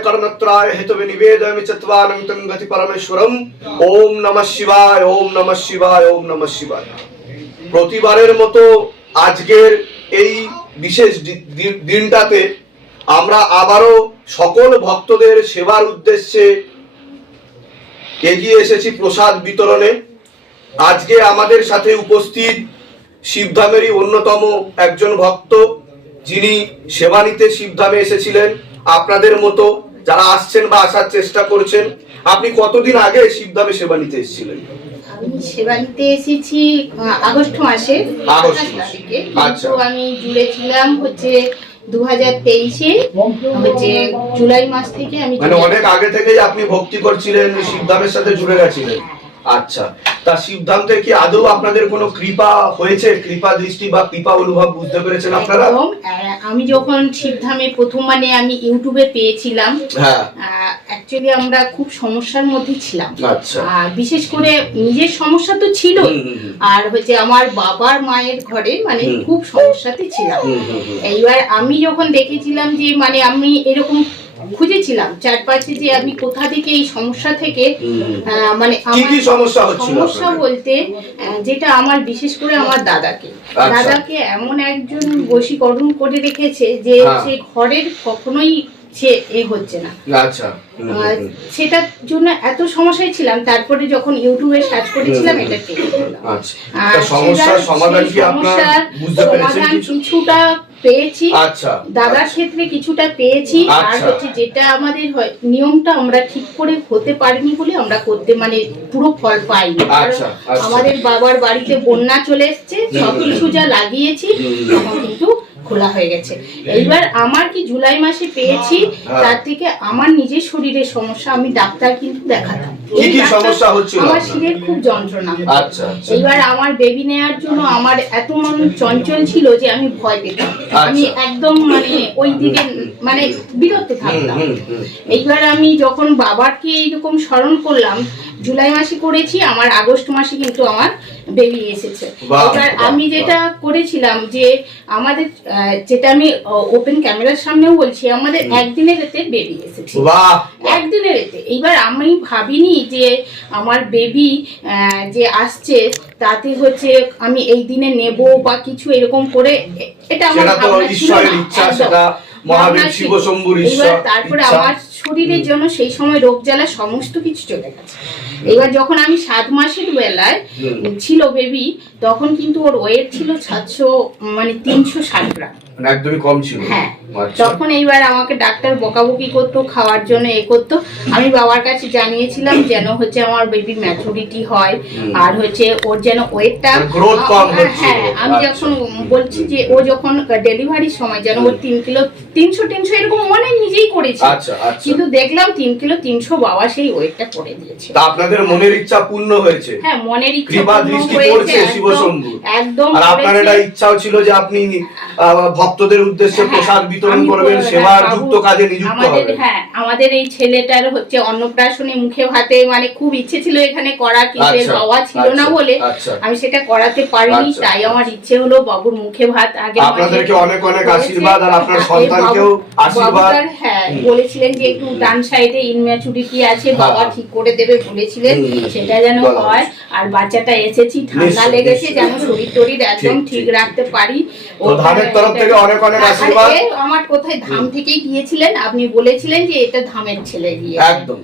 कर्णत्राय Hathaway निवेदयामि चत्वानन्तं गति परमेश्वरम ওম নমঃ শিবায় ওম নমঃ শিবায় ওম নমঃ শিবায় প্রতিবারের মতো আজকের এই বিশেষ দি- দি- দিনটাতে আমরা আবারও সকল ভক্তদের সেবার উদ্দেশ্যে এগিয়ে এসেছি প্রসাদ বিতরণে আজকে আমাদের সাথে উপস্থিত শিবধামেরই অন্যতম একজন ভক্ত যিনি সেবা নিতে শিবধামে এসেছিলেন আপনাদের মতো যারা আসছেন বা আসার চেষ্টা করছেন আপনি কতদিন আগে শিবধামে সেবা নিতে এসেছিলেন আমি সেবা নিতে এসেছি আগস্ট মাসে আগস্ট। তারিখে আচ্ছা। আমি জুড়েছিলাম হচ্ছে দু হাজার তেইশে হচ্ছে জুলাই মাস থেকে আমি মানে অনেক আগে থেকেই আপনি ভক্তি করছিলেন শিবধামের সাথে জুড়ে গেছিলেন আচ্ছা তা থেকে কি আদৌ আপনাদের কোনো কৃপা হয়েছে? কৃপা দৃষ্টি বা কৃপা অনুভব বুঝতে পেরেছেন আপনারা? আমি যখন শিবধামে প্রথম মানে আমি ইউটিউবে পেয়েছিলাম হ্যাঁ। অ্যাকচুয়ালি আমরা খুব সমস্যার মধ্যে ছিলাম। আচ্ছা। আর বিশেষ করে নিজের সমস্যা তো ছিল। আর হচ্ছে আমার বাবার মায়ের ঘরে মানে খুব সমস্যাতে ছিলাম। এইবার আমি যখন দেখেছিলাম যে মানে আমি এরকম খুঁজেছিলাম চারপাশে যে আমি কোথা থেকে এই সমস্যা থেকে মানে আমার সমস্যা হচ্ছিল সমস্যা বলতে যেটা আমার বিশেষ করে আমার দাদাকে। আচ্ছা। দাদাকে এমন একজন বশীকরণ করে রেখেছে যে হ্যাঁ। সে ঘরের কখনোই সে এ হচ্ছে না। আচ্ছা। সেটার জন্য এত সমস্যায় ছিলাম তারপরে যখন ইউটিউবে সার্চ করেছিলাম এটা আচ্ছা। তা সমস্যার সমাধান কি আপনার বুঝতে পেরেছেন কিছুটা পেয়েছি। আচ্ছা দাদার ক্ষেত্রে কিছুটা পেয়েছি। আর আচ্ছা। হচ্ছে যেটা আমাদের হয় নিয়মটা আমরা ঠিক করে হতে পারিনি বলে আমরা করতে মানে পুরো ফল পাইনি। আচ্ছা, আচ্ছা। আমাদের বাবার বাড়িতে বন্যা চলে এসছে সবকিছু যা লাগিয়েছি তখন কিন্তু খোলা হয়ে গেছে। এইবার আমার কি জুলাই মাসে পেয়েছি হ্যাঁ। তার থেকে আমার নিজের শরীরের সমস্যা আমি ডাক্তার কিন্তু দেখাতাম। আমার শিরের খুব যন্ত্রণা। আচ্ছা আচ্ছা। এইবার আমার বেবি নেওয়ার জন্য আমার এত মন চঞ্চল ছিল যে আমি ভয় পেতাম। আমি একদম মানে ওই দিকে মানে বিরত থাকতাম। এইবার আমি যখন বাবাকে এইরকম স্মরণ করলাম জুলাই মাসে করেছি আমার আগস্ট মাসে কিন্তু আমার বেবি এসেছে। এবার আমি যেটা করেছিলাম যে আমাদের যেটা আমি ওপেন ক্যামেরার সামনেও বলছি আমাদের একদিনের এতে বেবি এসেছে। একদিনের এতে। এইবার আমি ভাবিনি যে আমার বেবি যে আসছে তাতে হচ্ছে আমি এই দিনে নেব বা কিছু এরকম করে এটা আমার তো ঈশ্বরের ইচ্ছা সেটা মহাবীর শিব। শম্ভুর ঈশ্বর তারপরে আমার শরীরের জন্য সেই সময় রোগ জ্বালা সমস্ত কিছু চলে গেছে। এবার যখন আমি সাত মাসের বেলায় ছিল বেবি তখন কিন্তু ওর ওয়েট ছিল সাতশো মানে তিনশো ষাট গ্রাম। মানে একদমই কম ছিল। হ্যাঁ। আচ্ছা। তখন এইবার আমাকে ডাক্তার বকাবকি করতো খাওয়ার জন্য এ করতো। আমি বাবার কাছে জানিয়েছিলাম যেন হচ্ছে আমার বেবির ম্যাচুরিটি হয় আর হচ্ছে ওর যেন ওয়েটটা মানে হচ্ছিল। হ্যাঁ আমি আচ্ছা। যখন বলছি যে ও যখন ডেলিভারির সময় যেন ওর তিন কিলো তিনশো তিনশো এরকম অনেক নিজেই করেছি। আচ্ছা। কিন্তু দেখলাম তিন কিলো তিনশো বাবা সেই ওয়েটটা করে দিয়েছে তা আপনাদের মনের ইচ্ছা পূর্ণ হয়েছে হ্যাঁ মনের ইচ্ছা কৃপা দৃষ্টি পড়ছে একদম- শিবশম্ভু। একদম আর আপনার। একটা ইচ্ছাও ছিল যে আপনি ভক্তদের উদ্দেশ্যে হ্যাঁ, প্রসাদ বিতরণ করবেন সেবার হ্যাঁ, যুক্ত কাজে নিযুক্ত হবেন হ্যাঁ আমাদের এই ছেলেটার হচ্ছে অন্নপ্রাশনে মুখে ভাতে মানে খুব ইচ্ছে ছিল এখানে করার কিন্তু আচ্ছা, বাবা ছিল না আচ্ছা, বলে আচ্ছা। আমি সেটা করাতে পারিনি তাই। আমার ইচ্ছে হলো বাবুর মুখে ভাত আগে আপনাদেরকে অনেক অনেক আশীর্বাদ আর আপনার সন্তানকেও আশীর্বাদ হ্যাঁ বলেছিলেন যে একটু ডান সাইডে ইনম্যাচুরিটি আছে হ্যাঁ। বাবা ঠিক করে দেবে বলেছিলেন সেটা যেন হয়। আর বাচ্চাটা এসেছি ঠান্ডা লেগেছে যেন শরীর টরীর একদম ঠিক, রাখতে পারি। ধামের তরফ থেকে অনেক অনেক আশীর্বাদ। আমার কোথায় ধাম থেকেই গিয়েছিলেন আপনি বলেছিলেন যে এটা ধামের ছেলে গিয়ে। একদম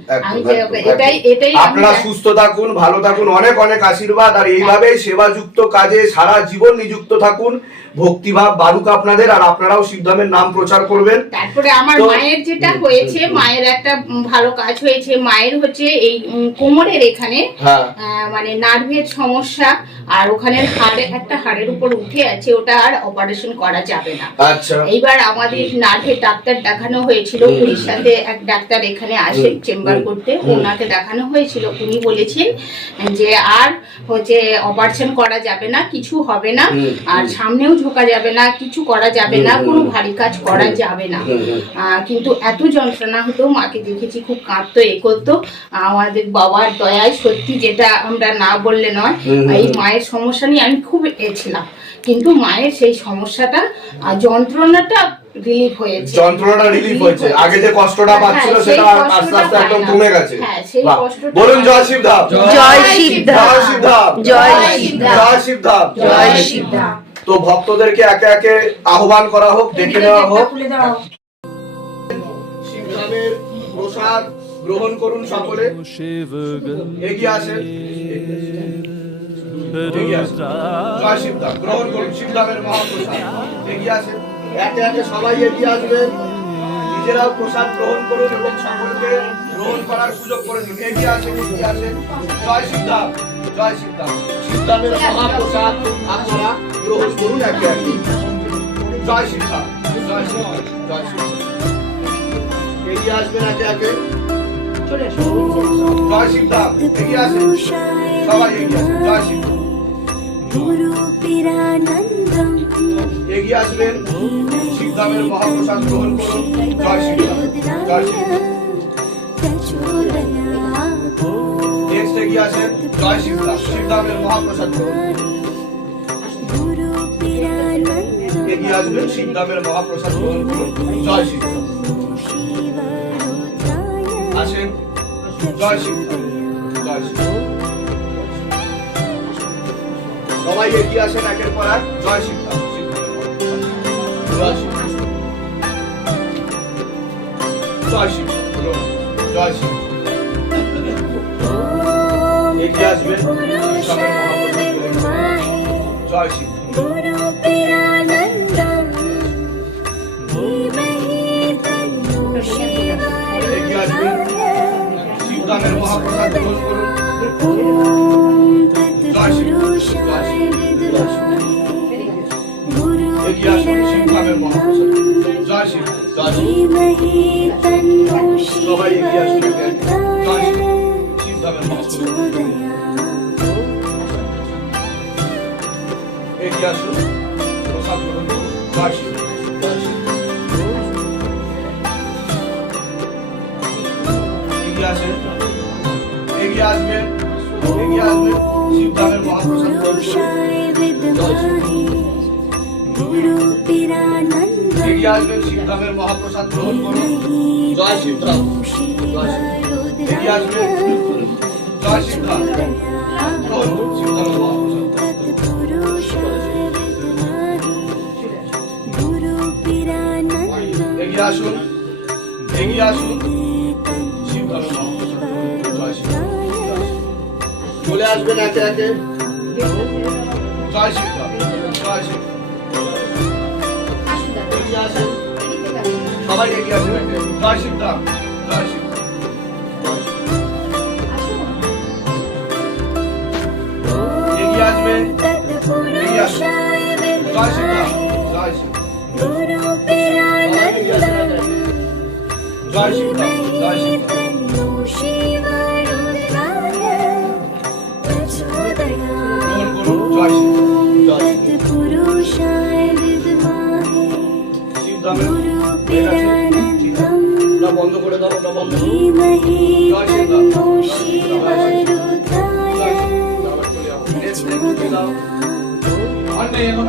এটাই এটাই আপনারা সুস্থ থাকুন ভালো থাকুন অনেক অনেক আশীর্বাদ। আর এইভাবেই সেবাযুক্ত কাজে সারা জীবন নিযুক্ত থাকুন। ভক্তিভাব বারুক আপনাদের আর আপনারাও শিবধামের নাম প্রচার করবেন। তারপরে আমার মায়ের যেটা হয়েছে হুম। মায়ের একটা ভালো কাজ হয়েছে। মায়ের হচ্ছে এই কোমরের এখানে হ্যাঁ। মানে নার্ভের সমস্যা আর ওখানে হাড়ে একটা হাড়ের উপর উঠে আছে ওটা আর অপারেশন করা যাবে না। আচ্ছা। এইবার আমাদের নার্ভের ডাক্তার দেখানো হয়েছিল। উড়িষ্যাতে এক ডাক্তার এখানে আসে চেম্বার করতে ওনাকে দেখানো হয়েছিল। উনি বলেছেন যে আর হচ্ছে অপারেশন করা যাবে না কিছু হবে না আর সামনেও ঝোঁকা যাবে না কিছু করা যাবে না কোনো ভারী কাজ করা যাবে না। কিন্তু এত যন্ত্রণা হতো মাকে দেখেছি খুব কাঁদতো এ করতো। আমাদের বাবার দয়ায় সত্যি যেটা আমরা না বললে নয় এই মায়ের সমস্যা নিয়ে আমি খুব এ ছিলাম। কিন্তু মায়ের সেই সমস্যাটা যন্ত্রণাটা রিলিফ হয়েছে। যন্ত্রণাটা রিলিফ হয়েছে। আগে যে কষ্টটা হ্যাঁ, পাচ্ছিল সেটা কষ্টটা আস্তে আস্তে একদম কমে গেছে। হ্যাঁ, সেই বাহ। কষ্টটা বলুন জয়। শিবধাম। জয় শিবধাম। জয় শিবধাম। জয় শিবধাম। জয় শিবধাম। তো ভক্তদেরকে একে একে আহ্বান করা হোক দেখে নেওয়া হোক। প্রসাদ গ্রহণ করুন সকলে। এগিয়ে আসেন। জয় মহাপ্রসাদ। এগিয়ে আসেন। একে সবাই এগিয়ে আসবেন নিজেরাও প্রসাদ গ্রহণ করুন এবং সকলকে গ্রহণ করার সুযোগ করে এগিয়ে আসেন এগিয়ে আসেন। জয় শিবধাম, জয় মহাপ্রসাদ আপনারা গ্রহণ করুন একে জয় শিবধাম, জয় জয় শিবধাম। এগিয়ে আসবেন একে একে জয় শিবধাম এগিয়ে আসেন সবাই এগিয়ে আসেন জয় শিবধাম এগিয়ে আসবেন শিবধামের মহাপ্রসাদ গ্রহণ করুন। জয় শিবধাম জয় শিবধাম নেক্সট এগিয়ে আসেন জয় শিবধাম শিবধামের মহাপ্রসাদ গ্রহণ এগিয়ে আসবেন শিবধামের মহাপ্রসাদ গ্রহণ করুন। জয় শিবধাম সবাই এগিয়ে আসেন একের পর এক জয় শিবধাম শিবধামের মহাপ্রসাদ। জয় শিবধাম জয় শিবধাম বলুন, জয় শিবধাম এগিয়ে আসবেন শিবধামের মহাপ্রসাদ গ্রহণ করুন। জয় শিবধাম শিবধামের মহাপ্রসাদ গ্রহণ করুন। জয় শ্রী জয় শ্রী সবাই এগিয়ে আসুন আসবেন এগিয়ে আসবেন শিবধামের মহাপ্রসাদ এগিয়ে আসবেন শিবধামের মহাপ্রসাদ গ্রহণ করুন জয় শিবধাম জয় এগিয়ে আসবেন জয় শিবধাম গ্রহণ করুন শিবধামের মহাপ্রসাদ। এগিয়ে আসুন এগিয়ে আসুন। চলে আসবেন একে একে জয় শিবধাম জয় শিব এগিয়ে আসেন সবাই এগিয়ে আসেন একে জয় শিবধাম জয় শিব জয় শিব। এগিয়ে আসবেন এগিয়ে আসেন জয় শিবধাম জয় শিব জয় শিবধাম জয় শিবধাম করতে হবে না বন্ধ করে দাও না বন্ধ অন্যায় এখন